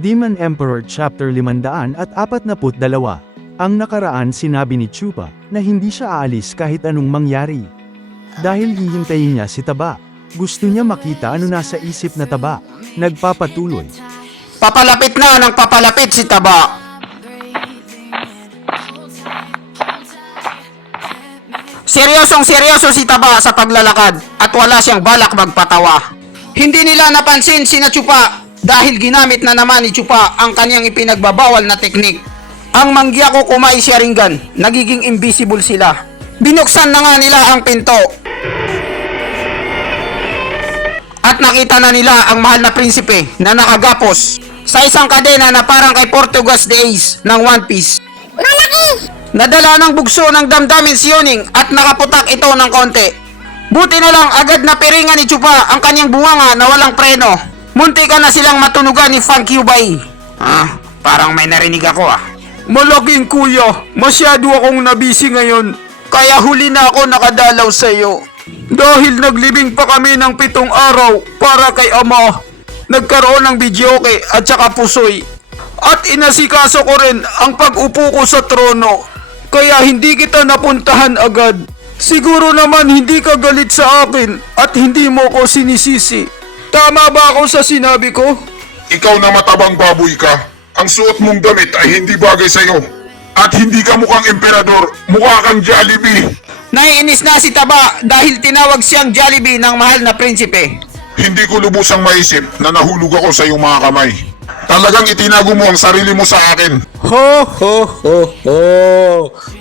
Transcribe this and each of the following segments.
Demon Emperor Chapter 542. Ang nakaraan sinabi ni Chupa, na hindi siya aalis kahit anong mangyari. Dahil hihintayin niya si Taba. Gusto niya makita ano nasa isip na Taba. Nagpapatuloy. Papalapit na ng papalapit si Taba. Seryosong seryoso si Taba sa paglalakad at wala siyang balak magpatawa. Hindi nila napansin sina Chupa dahil ginamit na naman ni Chupa ang kanyang ipinagbabawal na teknik. Ang Mangyako Kumai Sharingan, nagiging invisible sila. Binuksan na nga nila ang pinto. At nakita na nila ang mahal na prinsipe na nakagapos sa isang kadena na parang kay Portugas de Ace ng One Piece. Malaki! Nadala ng bugso ng damdamin si Yuning at nakaputak ito ng konti. Buti na lang agad na piringan ni Chupa ang kanyang bunganga na walang preno. Muntika na silang matunugan ni Fang Kyubay. Parang may narinig ako Malaking kuya, masyado akong nabisi ngayon. Kaya huli na ako nakadalaw sa iyo. Dahil naglibing pa kami ng 7 araw para kay ama. Nagkaroon ng bidyoke at saka pusoy. At inasikaso ko rin ang pag-upo ko sa trono. Kaya hindi kita napuntahan agad. Siguro naman hindi ka galit sa akin at hindi mo ko sinisisi. Tama ba ako sa sinabi ko? Ikaw na matabang baboy ka. Ang suot mong damit ay hindi bagay sa'yo. At hindi ka mukhang emperador, mukha kang Jollibee. Naiinis na si Taba dahil tinawag siyang Jollibee ng mahal na prinsipe. Hindi ko lubusang maisip na nahulog ako sa iyong mga kamay. Talagang itinago mo ang sarili mo sa akin. Ho ho ho ho.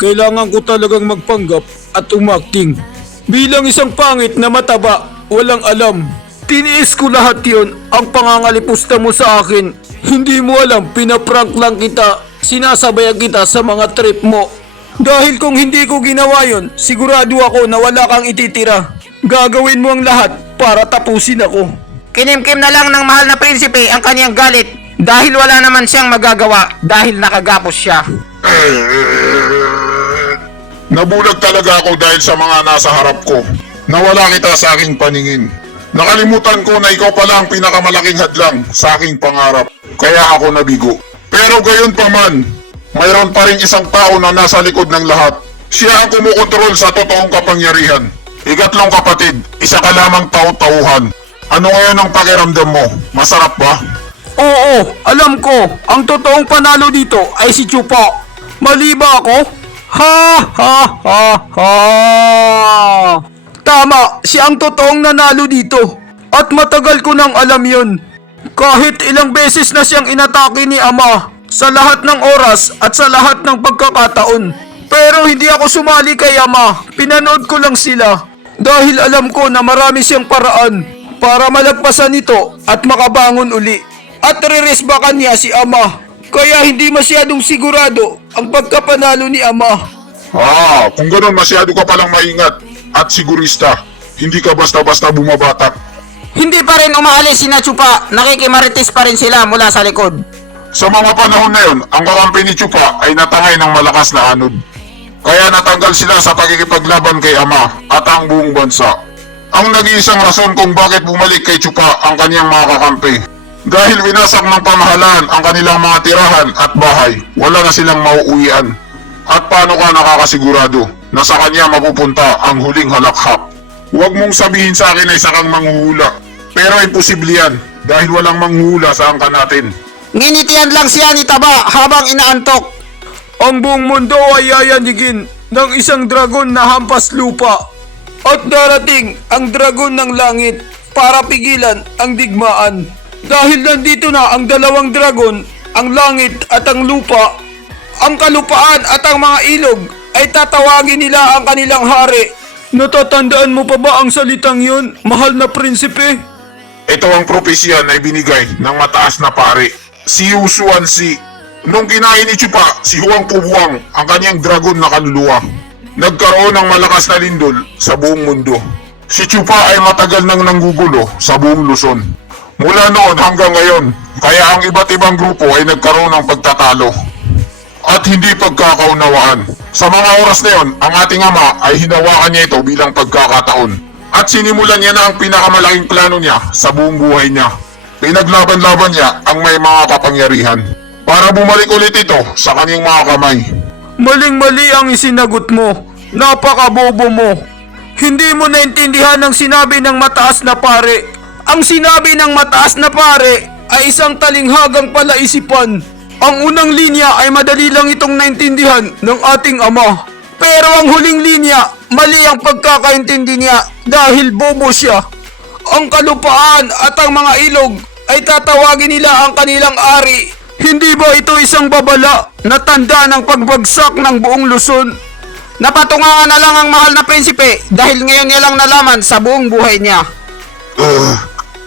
Kailangan ko talagang magpanggap at umakting. Bilang isang pangit na mataba, walang alam. Tiniis ko lahat yon. Ang pangangalipusta mo sa akin. Hindi mo alam, pinaprank lang kita. Sinasabayan kita sa mga trip mo. Dahil kung hindi ko ginawa yon, sigurado ako na wala kang ititira. Gagawin mo ang lahat para tapusin ako. Kinimkim na lang ng mahal na prinsipe ang kanyang galit dahil wala naman siyang magagawa dahil nakagapos siya. Nabulag talaga ako dahil sa mga nasa harap ko. Nawala kita sa aking paningin. Nakalimutan ko na ikaw pala ang pinakamalaking hadlang sa aking pangarap. Kaya ako nabigo. Pero gayon pa man, mayroon pa rin isang tao na nasa likod ng lahat. Siya ang kumukontrol sa totoong kapangyarihan. Ikatlong kapatid, isa ka lamang tao-tauhan. Ano ngayon ang pakiramdam mo? Masarap ba? Oo, alam ko. Ang totoong panalo dito ay si Chupa. Mali ba ako? Ha ha ha ha. Tama, siya ang totoong nanalo dito. At matagal ko nang alam yon. Kahit ilang beses na siyang inatake ni ama sa lahat ng oras at sa lahat ng pagkakataon. Pero hindi ako sumali kay ama. Pinanood ko lang sila. Dahil alam ko na marami siyang paraan para malagpasan ito at makabangon uli. At ririsbakan niya si ama. Kaya hindi masyadong sigurado ang pagkapanalo ni ama. Kung ganoon masyado ka palang maingat at sigurista. Hindi ka basta-basta bumabatak. Hindi pa rin umaalis si Chupa, nakikimarites pa rin sila mula sa likod. Sa mga panahon na yun, ang kakampi ni Chupa ay natangay ng malakas na anod. Kaya natanggal sila sa pagkikipaglaban kay ama at ang buong bansa. Ang nag-iisang rason kung bakit bumalik kay Chupa ang kaniyang mga kakampi. Dahil winasak ng pamahalaan ang kanilang mga tirahan at bahay, wala na silang mauuwian. At paano ka nakakasigurado na sa kanya mapupunta ang huling halakhak? Huwag mong sabihin sa akin ay isa kang manghuhula. Pero imposible yan dahil walang manghuhula sa angka natin. Nginitian lang siya ni Taba habang inaantok. Ang buong mundo ay yayanigin ng isang dragon na hampas lupa. At darating ang dragon ng langit para pigilan ang digmaan. Dahil nandito na ang dalawang dragon, ang langit at ang lupa. Ang kalupaan at ang mga ilog ay tatawagin nila ang kanilang hari. Natatandaan mo pa ba ang salitang yun, mahal na prinsipe? Ito ang propesya na ibinigay ng mataas na pari, si Yusuan Si. Nung kinain ni Chupa, si Huang Pubuang, ang kanyang dragon na kaluluwa. Nagkaroon ng malakas na lindol sa buong mundo. Si Chupa ay matagal nang nanggugulo sa buong Luzon. Mula noon hanggang ngayon, kaya ang iba't ibang grupo ay nagkaroon ng pagtatalo at hindi pagkakaunawaan. Sa mga oras na yon, ang ating ama ay hinawakan niya ito bilang pagkakataon. At sinimulan niya na ang pinakamalaking plano niya sa buong buhay niya. pinaglaban-laban niya ang may mga kapangyarihan para bumalik ulit ito sa kanyang mga kamay. Maling-mali ang isinagot mo. Napakabobo mo. Hindi mo naintindihan ang sinabi ng mataas na pare. Ang sinabi ng mataas na pare ay isang talinghagang palaisipan. Ang unang linya ay madali lang itong naintindihan ng ating ama. Pero ang huling linya, mali ang pagkakaintindi niya dahil bobo siya. Ang kalupaan at ang mga ilog ay tatawagin nila ang kanilang ari. Hindi ba ito isang babala na tanda ng pagbagsak ng buong Luzon? Napatungangan na lang ang mahal na prinsipe dahil ngayon niya lang nalaman sa buong buhay niya.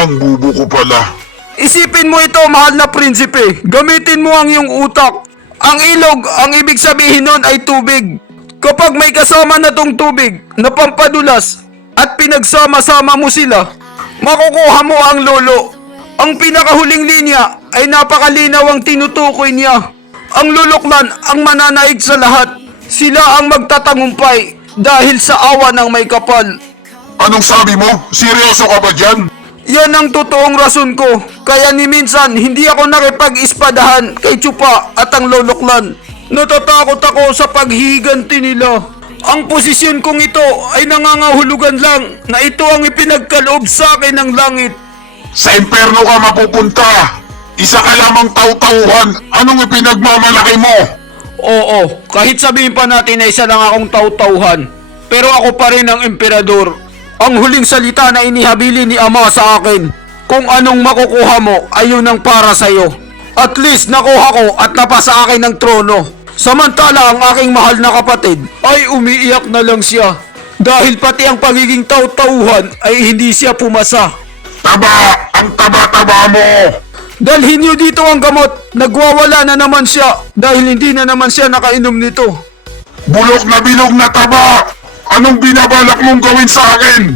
Ang bubo ko pala. Isipin mo ito, mahal na prinsipe. Gamitin mo ang iyong utak. Ang ilog, ang ibig sabihin nun ay tubig. Kapag may kasama na tong tubig na pampadulas at pinagsama-sama mo sila, makukuha mo ang lolo. Ang pinakahuling linya ay napakalinaw ang tinutukoy niya. Ang luluklan ang mananaig sa lahat. Sila ang magtatangumpay dahil sa awa ng may kapal. Anong sabi mo? Seryoso ka ba dyan? Yan ang totoong rason ko. Kaya ni minsan hindi ako nakipag-ispadahan kay Chupa at ang luluklan. Natatakot ako sa paghihiganti nila. Ang posisyon kong ito ay nangangahulugan lang na ito ang ipinagkaloob sa akin ng langit. Sa impyerno ka mapupunta. Isa ka lamang taw-tauhan. Anong ipinagmamalaki mo? Oo, kahit sabihin pa natin na isa lang akong taw-tauhan, pero ako pa rin ang emperador. Ang huling salita na inihabili ni Ama sa akin, kung anong makukuha mo ay yun ang para sa'yo. At least nakuha ko at napasa akin ng trono. Samantala ang aking mahal na kapatid ay umiiyak na lang siya. Dahil pati ang pagiging taw-tauhan ay hindi siya pumasa. Taba! Ang taba-taba mo! Dalhin niyo dito ang gamot. Nagwawala na naman siya dahil hindi na naman siya nakainom nito. Bulok na bilog na taba! Anong binabalak mong gawin sa akin?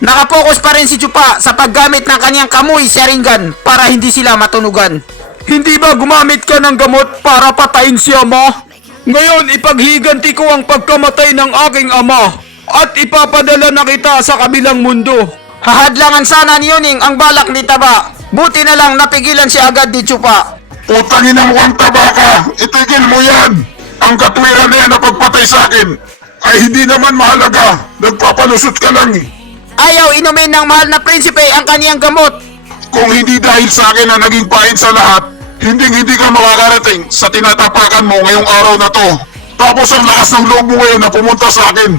Nakapokus pa rin si Chupa sa paggamit ng kanyang kamuy sharingan para hindi sila matunugan. Hindi ba gumamit ka ng gamot para patayin si Ama? Ngayon ipaghiganti ko ang pagkamatay ng aking ama at ipapadala na kita sa kabilang mundo. Hahadlangan sana ni Yuning ang balak ni Taba. Buti na lang napigilan siya agad ni Chupa. Utangin ang mukhang taba ka! Itigil mo yan! Ang katwiran na yan na pagpatay sa akin ay hindi naman mahalaga. Nagpapalusot ka lang eh. Ayaw inumin ng mahal na prinsipe ang kaniyang gamot. Kung hindi dahil sa akin na naging pain sa lahat, hindi ka makakarating sa tinatapakan mo ngayong araw na to. Tapos ang lakas ng loob mo ngayon na pumunta sa akin.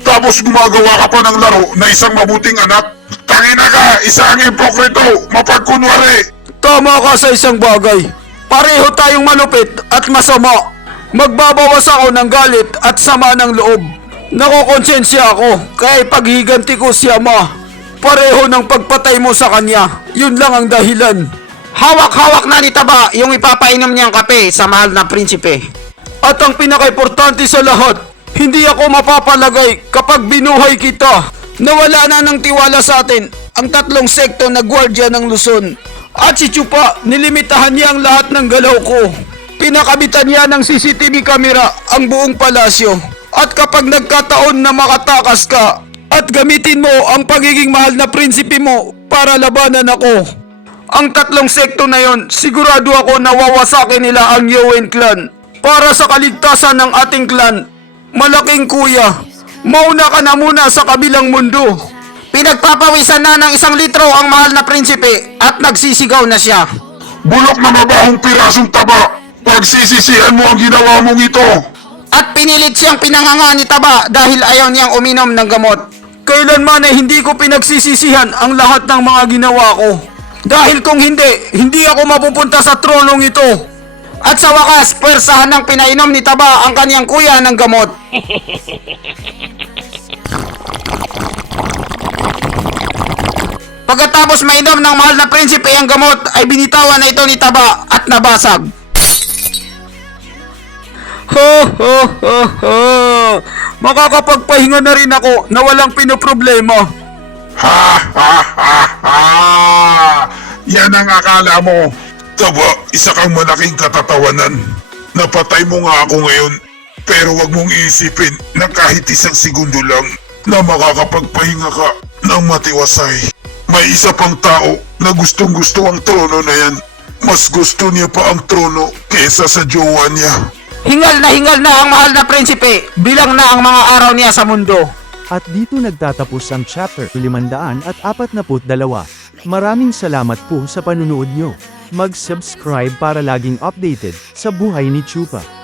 Tapos gumagawa ka pa ng laro na isang mabuting anak. Tangina ka! Isang ipokrito! Mapagkunwari! Tama ka sa isang bagay. Pareho tayong malupit at masama. Magbabawas ako ng galit at sama ng loob. Nakokonsensya ako kaya paghiganti ko si Ama. Pareho ng pagpatay mo sa kanya. Yun lang ang dahilan. Hawak-hawak na ni Taba yung ipapainom niyang kape sa mahal na prinsipe. At ang pinaka-importante sa lahat, hindi ako mapapalagay kapag binuhay kita. Nawala na ng tiwala sa atin ang tatlong sekto na gwardya ng Luzon. At si Chupa, nilimitahan niya ang lahat ng galaw ko. Pinakabitan niya ng CCTV camera ang buong palasyo. At kapag nagkataon na makatakas ka at gamitin mo ang pagiging mahal na prinsipe mo para labanan ako, ang tatlong sekto na yon, sigurado ako na wawasakin nila ang Yuen clan. Para sa kaligtasan ng ating clan, malaking kuya, mauna ka na muna sa kabilang mundo. Pinagpapawisan na ng 1 litro ang mahal na prinsipe at nagsisigaw na siya. Bulok na mabahong pirasong taba! Pagsisisihan mo ang ginawa mong ito! At pinilit siyang pinanganga ni Taba dahil ayaw niyang uminom ng gamot. Kailanman ay hindi ko pinagsisisihan ang lahat ng mga ginawa ko. Dahil kung hindi ako mapupunta sa tronong ito. At sa wakas, pwersahan ng pinainom ni Taba ang kaniyang kuya ng gamot. Pagkatapos mainom ng mahal na prinsipe ang gamot, ay binitawan na ito ni Taba at nabasag. Makakapagpahinga na rin ako na walang pinoproblema. Ha ha ha ha! Yan ang akala mo. Taba, isa kang malaking katatawanan. Napatay mo nga ako ngayon. Pero wag mong iisipin na kahit 1 segundo lang na makakapagpahinga ka ng matiwasay. May isa pang tao na gustong-gusto ang trono na yan. Mas gusto niya pa ang trono kesa sa jowa niya. Hingal na ang mahal na prinsipe, bilang na ang mga araw niya sa mundo. At dito nagtatapos ang chapter 542. Maraming salamat po sa panunood nyo. Mag-subscribe para laging updated sa buhay ni Chupa.